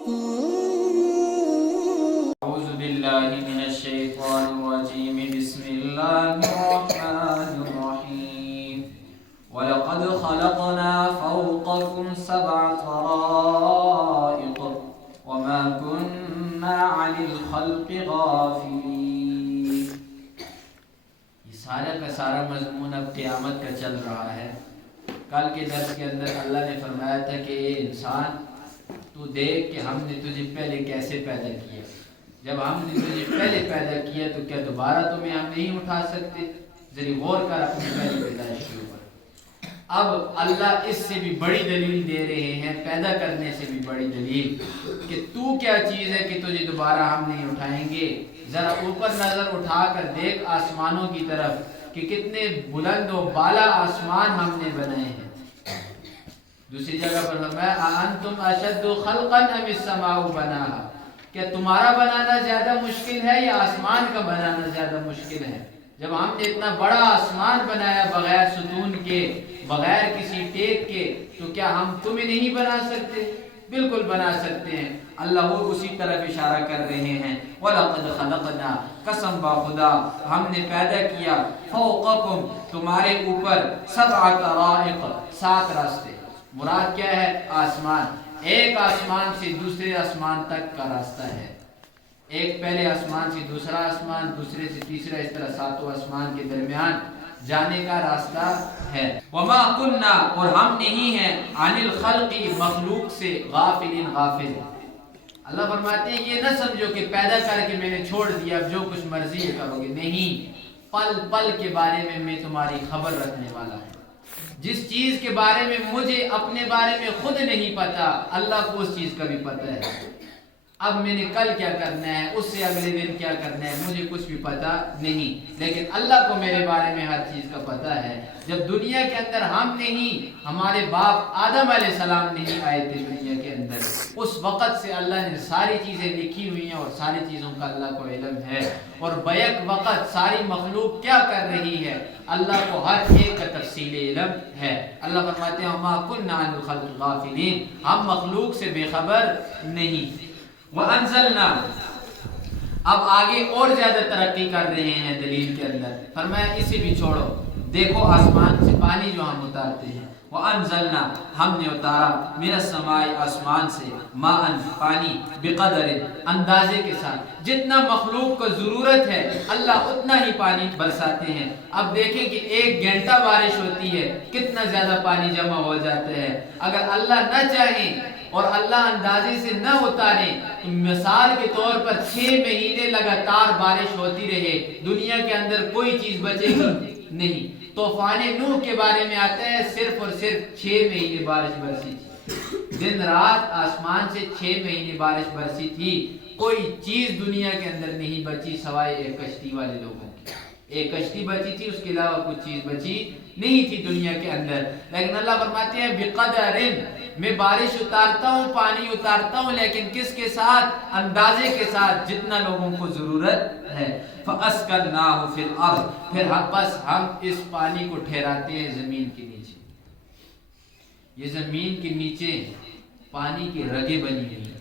أعوذ بالله من الشيطان الرجيم بسم الله الرحمن الرحيم ولقد خلقنا فوقكم سبع طرائق وما كنا عن الخلق غافلين. یہ سارا کا سارا مضمون اب قیامت کا چل رہا ہے. کل کے درس کے اندر اللہ نے فرمایا تھا کہ اے انسان تو دیکھ کہ ہم نے تجھے پہلے کیسے پیدا کیا. جب ہم نے تجھے پہلے پیدا کیا تو کیا دوبارہ تمہیں ہم نہیں اٹھا سکتے؟ ذرا غور کر اپنی پہلی پیدائش کے اوپر. اب اللہ اس سے بھی بڑی دلیل دے رہے ہیں، پیدا کرنے سے بھی بڑی دلیل، کہ تو کیا چیز ہے کہ تجھے دوبارہ ہم نہیں اٹھائیں گے. ذرا اوپر نظر اٹھا کر دیکھ آسمانوں کی طرف کہ کتنے بلند و بالا آسمان ہم نے بنائے ہیں. دوسری جگہ پر فرمایا اَأَنْتُمْ أَشَدُّ خَلْقًا أَمِ السَّمَاءُ بَنَاهَا. کیا تمہارا بنانا زیادہ مشکل ہے یا آسمان کا بنانا زیادہ مشکل ہے؟ جب ہم نے اتنا بڑا آسمان بنایا بغیر ستون کے، بغیر کسی ٹیک کے، تو کیا ہم تمہیں نہیں بنا سکتے؟ بالکل بنا سکتے ہیں. اللہ وہ اسی طرف اشارہ کر رہے ہیں وَلَقَدْ خَلَقْنَا، قسم با خدا ہم نے پیدا کیا، فوقکم تمہارے اوپر، سبع طرائق، 7 راستے. مراد کیا ہے؟ آسمان. ایک آسمان سے دوسرے آسمان تک کا راستہ ہے. ایک پہلے آسمان سے دوسرا آسمان، دوسرے سے تیسرا، اس طرح 7 آسمان کے درمیان جانے کا راستہ ہے. وما کننا، اور ہم نہیں ہیں، عن الخلق، مخلوق سے، غافلین، غافل. اللہ فرماتے ہیں یہ نہ سمجھو کہ پیدا کر کے میں نے چھوڑ دیا اب جو کچھ مرضی ہے کرو گے. نہیں، پل پل کے بارے میں تمہاری خبر رکھنے والا ہوں. جس چیز کے بارے میں مجھے اپنے بارے میں خود نہیں پتا، اللہ کو اس چیز کا بھی پتہ ہے. اب میں نے کل کیا کرنا ہے، اس سے اگلے دن کیا کرنا ہے، مجھے کچھ بھی پتا نہیں، لیکن اللہ کو میرے بارے میں ہر چیز کا پتہ ہے. جب دنیا کے اندر ہم نہیں، ہمارے باپ آدم علیہ السلام نہیں آئے تھے دنیا کے اندر، اس وقت سے اللہ نے ساری چیزیں لکھی ہوئی ہیں اور ساری چیزوں کا اللہ کو علم ہے. اور بیک وقت ساری مخلوق کیا کر رہی ہے، اللہ کو ہر ایک کا تفصیل علم ہے. اللہ فرماتے ہیں وما كنا عن الخلق غافلين، ہم مخلوق سے بے خبر نہیں. وَأَنزَلْنَا، اب آگے اور زیادہ ترقی کر رہے ہیں دلیل کے اندر. فرمایا اسے بھی چھوڑو، دیکھو آسمان سے پانی جو ہم اتارتے ہیں. وَأَنزَلْنَا، ہم نے اتارا، مِنَ السَّمَاءِ، آسمان سے، مَاءً، پانی، بِقَدَرٍ، اندازے کے ساتھ. جتنا مخلوق کو ضرورت ہے اللہ اتنا ہی پانی برساتے ہیں. اب دیکھیں کہ 1 گھنٹہ بارش ہوتی ہے کتنا زیادہ پانی جمع ہو جاتا ہے. اگر اللہ نہ چاہیں اور اللہ اندازے سے نہ اتارے تو مثال کے طور پر 6 مہینے لگاتار بارش ہوتی رہے، دنیا کے اندر کوئی چیز بچے گی نہیں. طوفان نوح کے بارے میں آتا ہے صرف اور صرف 6 مہینے بارش برسی تھی، دن رات آسمان سے 6 مہینے بارش برسی تھی. کوئی چیز دنیا کے اندر نہیں بچی سوائے ایک کشتی والے لوگوں کی. ایک کشتی بچی تھی، اس کے علاوہ کچھ چیز بچی نہیں تھی دنیا کے اندر. لیکن اللہ فرماتے ہیں بقدر، میں بارش اتارتا ہوں، پانی اتارتا ہوں، لیکن کس کے ساتھ؟ اندازے کے ساتھ، جتنا لوگوں کو ضرورت ہے. فَأَسْكَنَّاهُ فِي الْأَرْضِ، پھر بس ہم اس پانی کو ٹھہراتے ہیں زمین کے نیچے. یہ زمین کے نیچے پانی کی رگیں بنی ہوئی ہیں.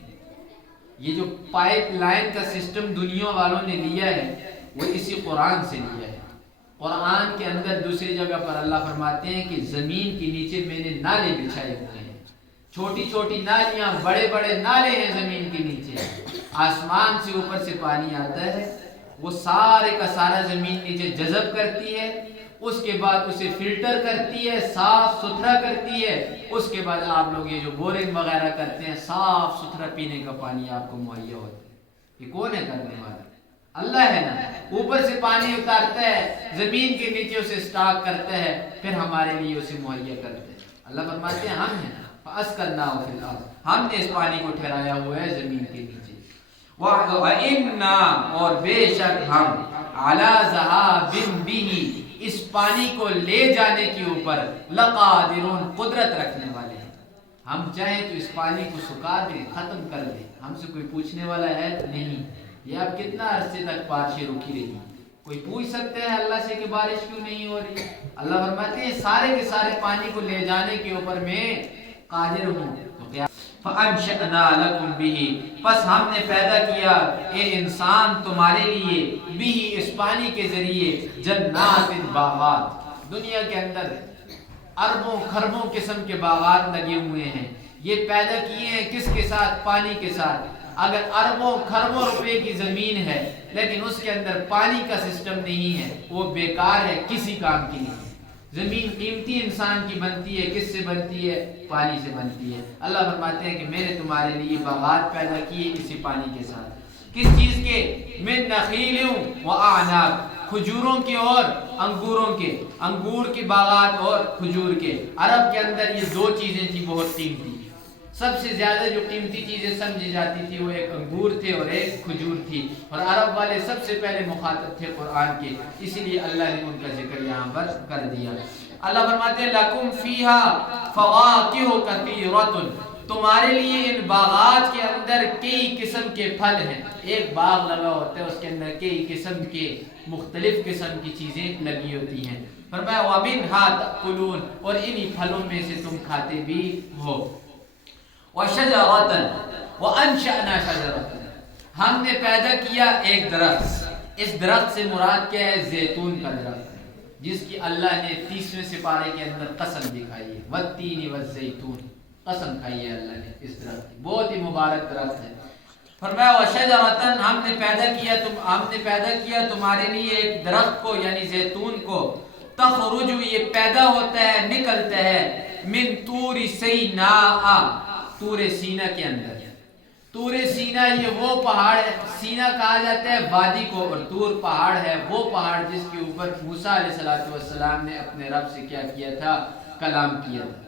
یہ جو پائپ لائن کا سسٹم دنیا والوں نے لیا ہے وہ اسی قرآن سے لیا ہے. قرآن کے اندر دوسری جگہ پر اللہ فرماتے ہیں کہ زمین کے نیچے میں نے نالے بچھائے ہوئے ہیں. چھوٹی چھوٹی نالیاں، بڑے بڑے نالے ہیں زمین کے نیچے. آسمان سے اوپر سے پانی آتا ہے، وہ سارے کا سارا زمین نیچے جذب کرتی ہے، اس کے بعد اسے فلٹر کرتی ہے، صاف ستھرا کرتی ہے. اس کے بعد آپ لوگ یہ جو بورنگ وغیرہ کرتے ہیں، صاف ستھرا پینے کا پانی آپ کو مہیا ہوتا ہے. یہ کون ہے کرنے والا؟ اللہ ہے نا. اوپر سے پانی اتارتا ہے، زمین کے نیچے اسے سٹاک کرتا ہے، پھر ہمارے لیے اسے مہیا کرتا ہے. اللہ فرماتے ہیں ہم ہیں فَأَسْكَنَّاهُ فِي الْأَرْضِ، ہم نے اس پانی کو ٹھہرایا ہوا ہے زمین کے نیچے. وَإِنَّا، اور بے شک ہم، عَلَى ذَهَابٍ بِهِ، اس پانی کو لے جانے کے اوپر، لَقَادِرُونَ، قدرت رکھنے والے ہیں. ہم چاہیں تو اس پانی کو سکھا دیں، ختم کر دیں. ہم سے کوئی پوچھنے والا ہے نہیں. یہ اب کتنا عرصے تک بارشیں رکی رہی؟ کوئی پوچھ سکتے ہیں اللہ سے کہ بارش کیوں نہیں ہو رہی؟ اللہ فرماتے ہیں سارے کے سارے پانی کو لے جانے کے اوپر میں قادر ہوں. تو کیا فَأَنشَأْنَا لَكُمْ بِهِ پس ہم نے پیدا کیا اے انسان تمہارے لیے بھی اس پانی کے ذریعے جنات باغات. دنیا کے اندر اربوں خربوں قسم کے باغات لگے ہوئے ہیں. یہ پیدا کیے ہیں کس کے ساتھ؟ پانی کے ساتھ. اگر اربوں خربوں روپے کی زمین ہے لیکن اس کے اندر پانی کا سسٹم نہیں ہے وہ بیکار ہے، کسی کام کی نہیں. زمین قیمتی انسان کی بنتی ہے، کس سے بنتی ہے؟ پانی سے بنتی ہے. اللہ فرماتے ہیں کہ میں نے تمہارے لیے باغات پیدا کیے اسی پانی کے ساتھ. کس چیز کے؟ من نخیل و اعناب، کھجوروں کے اور انگوروں کے. انگور کے باغات اور کھجور کے. عرب کے اندر یہ دو چیزیں تھی بہت قیمتی. سب سے زیادہ جو قیمتی چیزیں سمجھی جاتی تھی وہ ایک انگور تھے اور ایک کھجور تھی. اور عرب والے سب سے پہلے مخاطب تھے قرآن کے، اسی لیے اللہ نے ان کا ذکر یہاں پر کر دیا. اللہ فرماتے ہیں لَكُمْ فِيهَا فَوَاكِهُ كَثِيرَةٌ تمہارے لیے ان باغات کے اندر کئی قسم کے پھل ہیں. ایک باغ لگا ہوتا ہے اس کے اندر کئی قسم کے مختلف قسم کی چیزیں لگی ہوتی ہیں. فرمایا وَمِنْهَا تَأْكُلُونَ اور انہی پھلوں میں سے تم کھاتے بھی ہو. وَشَجَرَةً وَأَنشَأْنَا شَجَرَةً ہم نے پیدا کیا ایک درخت. اس درخت سے مراد کیا ہے؟ زیتون کا درخت جس کی اللہ نے 30ویں سپارے کے اندر قسم دکھائی ہے. وَالتِّينِ وَالزَّيْتُونِ قسم کھائی ہے اللہ نے اس درخت کی، بہت ہی مبارک درخت ہے. فرمایا وَشَجَرَةً ہم نے پیدا کیا تمہارے لیے ایک درخت کو یعنی زیتون کو. تخرج یہ پیدا ہوتا ہے نکلتا ہے من طور سیناء طور سینا کے اندر. طور سینا یہ وہ پہاڑ ہے، سینا کہا جاتا ہے وادی کو، اور طور پہاڑ ہے وہ پہاڑ جس کے اوپر موسیٰ علیہ السلام نے اپنے رب سے کیا کیا تھا؟ کلام کیا تھا.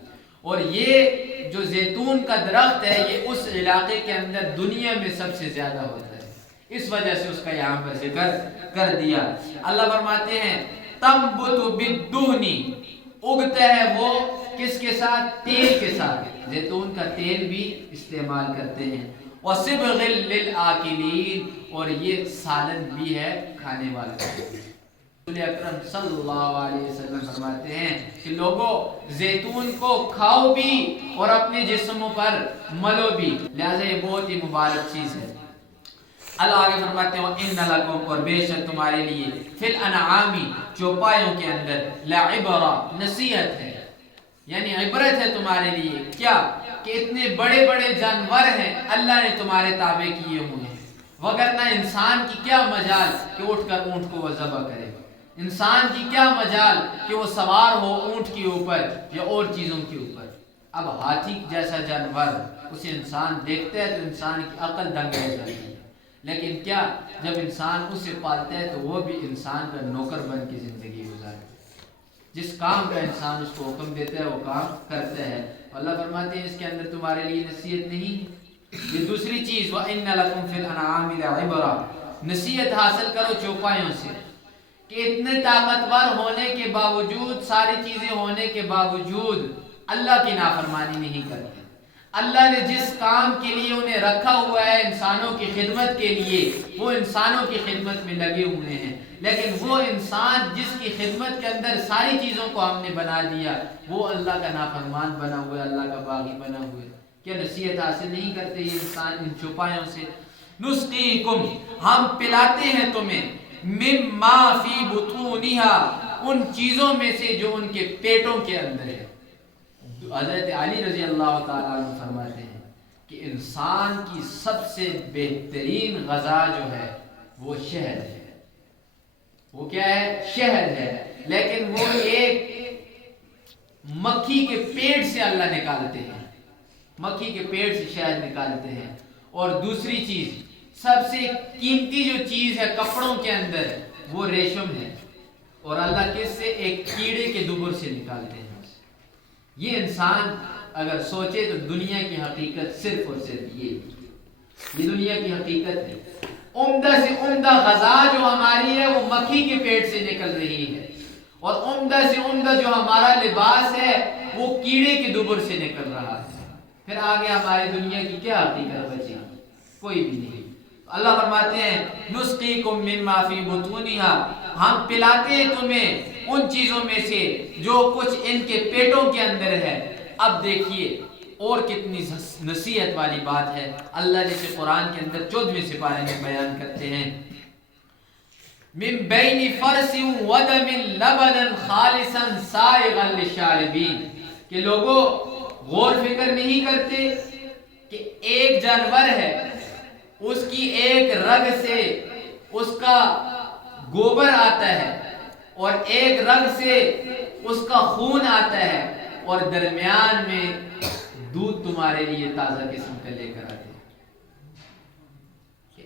اور یہ جو زیتون کا درخت ہے یہ اس علاقے کے اندر دنیا میں سب سے زیادہ ہوتا ہے، اس وجہ سے اس کا یہاں پر ذکر کر دیا. اللہ فرماتے ہیں تنبت بالدہن اگتا ہے وہ کس کے ساتھ؟ تیل کے ساتھ. زیتون کا تیل بھی استعمال کرتے ہیں. وَصِبْغٍ لِلْآكِلِينَ اور یہ سالن بھی ہے کھانے والوں. رسول اکرم صلی اللہ علیہ وسلم فرماتے ہیں کہ لوگوں زیتون کو کھاؤ بھی اور اپنے جسموں پر ملو بھی، لہذا یہ بہت ہی مبارک چیز ہے. اللہ آگے فرماتے ہیں وَإِنَّ لَكُمْ اور بے شک تمہارے لیے فِي الْأَنْعَامِ چوپایوں کے اندر لَعِبْرَةً نصیحت ہے، یعنی عبرت ہے تمہارے لیے. کیا کہ اتنے بڑے بڑے جانور ہیں اللہ نے تمہارے تابع کیے ہوئے ہیں، وگرنہ انسان کی کیا مجال کہ اٹھ کر اونٹ کو وہ ذبح کرے. انسان کی کیا مجال کہ وہ سوار ہو اونٹ کے اوپر یا اور چیزوں کے اوپر. اب ہاتھی جیسا جانور اسے انسان دیکھتا ہے تو انسان کی عقل دنگ رہ جاتی ہے، لیکن کیا جب انسان اسے پالتا ہے تو وہ بھی انسان کا نوکر بن کے زندگی گزارتا ہے. جس کام کا انسان اس کو حکم دیتا ہے وہ کام کرتا ہے. اللہ فرماتے ہیں اس کے اندر تمہارے لیے نصیحت نہیں. یہ دوسری چیز وَإِنَّ لَكُمْ فِي الْأَنْعَامِ لَعِبْرَةً نصیحت حاصل کرو چوپایوں سے کہ اتنے طاقتور ہونے کے باوجود، ساری چیزیں ہونے کے باوجود اللہ کی نافرمانی نہیں کرتے. اللہ نے جس کام کے لیے انہیں رکھا ہوا ہے انسانوں کی خدمت کے لیے وہ انسانوں کی خدمت میں لگے ہوئے ہیں، لیکن وہ انسان جس کی خدمت کے اندر ساری چیزوں کو ہم نے بنا دیا وہ اللہ کا نافرمان بنا ہوا ہے، اللہ کا باغی بنا ہوا ہے. کیا نصیحت حاصل نہیں کرتے یہ انسان ان چوپایوں سے؟ نسقیکم ہم پلاتے ہیں تمہیں مما فی بطونہا ان چیزوں میں سے جو ان کے پیٹوں کے اندر ہے. حضرت علی رضی اللہ تعالیٰ عنہ فرماتے ہیں کہ انسان کی سب سے بہترین غذا جو ہے وہ شہد ہے. وہ کیا ہے؟ شہد ہے. لیکن وہ ایک مکھی کے پیٹ سے اللہ نکالتے ہیں، مکھی کے پیٹ سے شہد نکالتے ہیں. اور دوسری چیز سب سے قیمتی جو چیز ہے کپڑوں کے اندر وہ ریشم ہے، اور اللہ کس سے؟ ایک کیڑے کے دبر سے نکالتے ہیں. یہ انسان اگر سوچے تو دنیا کی حقیقت صرف اور صرف یہ دنیا کی حقیقت ہے. عمدہ سے عمدہ غذا جو ہماری ہے وہ مکھی کے پیٹ سے نکل رہی ہے، اور عمدہ سے عمدہ جو ہمارا لباس ہے وہ کیڑے کے دبر سے نکل رہا ہے. پھر آگے ہماری دنیا کی کیا حقیقت بچی؟ کوئی بھی نہیں. اللہ فرماتے ہیں نسقیکم مما فی بطونہا ہم پلاتے ہیں تمہیں ان چیزوں میں سے جو کچھ ان کے پیٹوں کے اندر ہے. اب دیکھیے اور کتنی نصیحت والی بات ہے. اللہ جیسے قرآن کے اندر 14ویں سپارے میں بیان کرتے ہیں من بین فرس ودم لبنا خالصا سائغا للشاربین، کہ لوگوں غور فکر نہیں کرتے کہ ایک جانور ہے، اس کی ایک رگ سے اس کا گوبر آتا ہے اور ایک رگ سے اس کا خون آتا ہے، اور درمیان میں دودھ تمہارے لیے تازہ قسم کا لے کر آتے ہیں.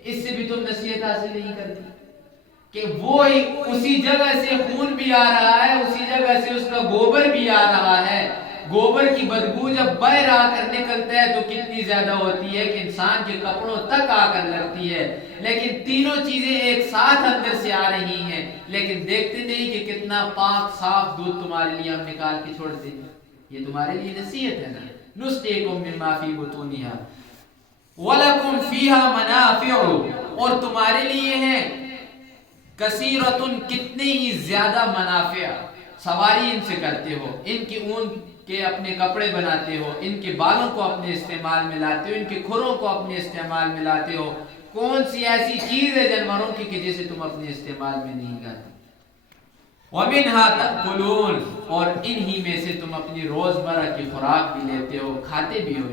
اس سے بھی تم نصیحت حاصل نہیں کرتی کہ وہ اسی جگہ سے خون بھی آ رہا ہے، اسی جگہ سے اس کا گوبر بھی آ رہا ہے. گوبر کی بدبو جب باہر آ کر نکلتا ہے تو کتنی زیادہ ہوتی ہے کہ انسان کے کپڑوں تک آ کر لگتی ہے، لیکن تینوں چیزیں ایک ساتھ اندر سے آ رہی ہیں، لیکن دیکھتے نہیں کہ کتنا پاک صاف دودھ تمہارے لیے ہم نکال کے چھوڑتے ہیں. یہ تمہارے لیے نصیحت ہے نا. نسقیکم مما فی بطونہا ولکم فیہا منافع، اور تمہارے لیے ہے کثیرتن، کتنے ہی زیادہ منافع. سواری ان سے کرتے ہو، ان کی اون کے اپنے کپڑے بناتے ہو، ان کے بالوں کو اپنے استعمال میں لاتے ہو، ان کے کھروں کو اپنے استعمال میں لاتے ہو. کون سی ایسی چیز ہے جانوروں کی کہ جسے تم اپنے استعمال میں نہیں لاتے؟ وَمِنْهَا تَأْكُلُونَ، اور انہی میں سے تم اپنی روزمرہ کی خوراک بھی لیتے ہو، کھاتے بھی ہو.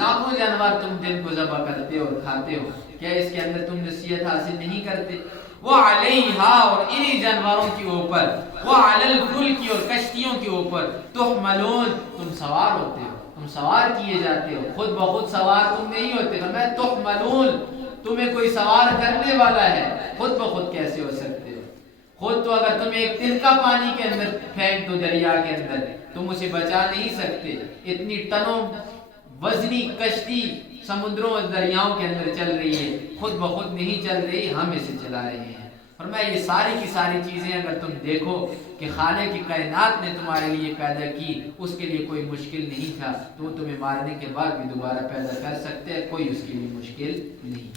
لاکھوں جانور تم دن کو ذبح کرتے ہو اور کھاتے ہو، کیا اس کے اندر تم نصیحت حاصل نہیں کرتے؟ وَعَلَيْهَا، اور انہی جانوروں کے اوپر، وَعَلَى الْفُلْكِ، اور کشتیوں کے اوپر، تُحْمَلُونَ، تم سوار ہوتے ہو، تم سوار کیے جاتے ہو. خود بخود سوار تم نہیں ہوتے. میں تحملون، تمہیں کوئی سوار کرنے والا ہے. خود بخود کیسے ہو سکتے ہو؟ خود تو اگر تم ایک تنکا پانی کے اندر پھینک دو، دریا کے اندر، تم اسے بچا نہیں سکتے. اتنی ٹنوں وزنی کشتی سمندروں اور دریاؤں کے اندر چل رہی ہے، خود بخود نہیں چل رہی، ہم اسے چلا رہے ہیں. اور میں یہ ساری کی ساری چیزیں اگر تم دیکھو کہ خالق کی کائنات نے تمہارے لیے پیدا کی، اس کے لیے کوئی مشکل نہیں تھا، تو وہ تمہیں مارنے کے بعد بھی دوبارہ پیدا کر سکتے ہیں، کوئی اس کے لیے مشکل نہیں.